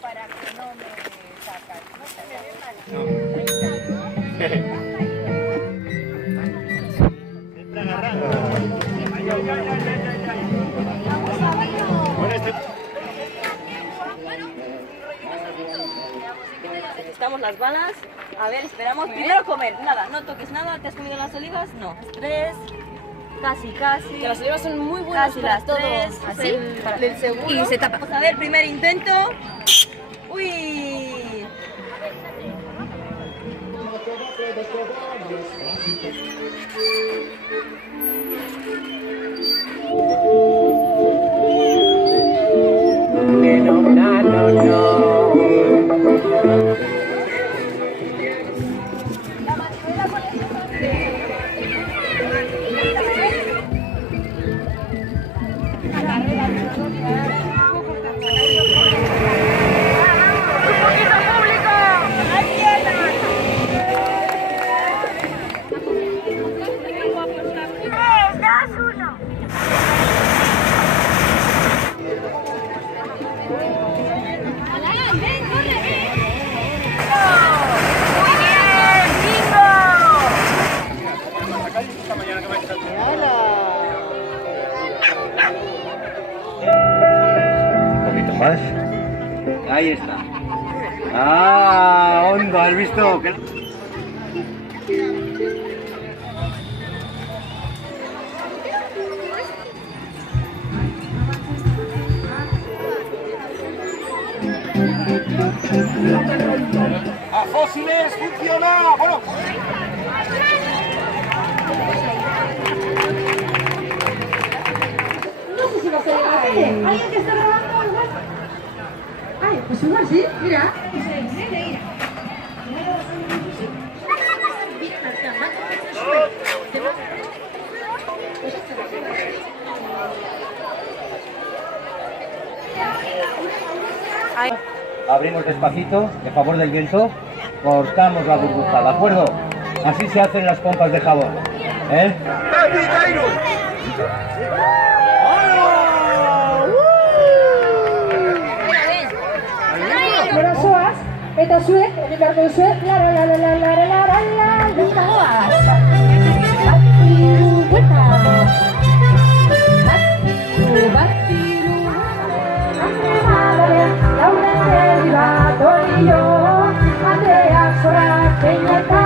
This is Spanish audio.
Para que no me sacas, no se me ve mal. Entra agarrando. Ay, ay, ay, ay, ay, ay. Estamos las balas. A ver, esperamos. Primero comer. Nada, no toques nada. ¿Te has comido las olivas? No. 3. Casi. Que las olivas son muy buenas Casi para las todo. 3. Así, del seguro. Y se tapa. Vamos a ver, primer intento. Uy. Un poquito más. Ahí está. Ah, hondo, ¿has visto? ¡A fósiles funciona! Bueno. No sé si vas a llegar a hacer. ¿Alguien que está grabando algo? Ay, pues igual sí, mira. Abrimos despacito, de favor del viento, cortamos la burbuja, ¿de acuerdo? Así se hacen las pompas de jabón. ¿Eh? Gora zoaz, eta zuek, egin beharko duzuek, eta goaz. Batiru, buelta. Batiru, laurren herri bat hori jo, Andreak zorak, peina eta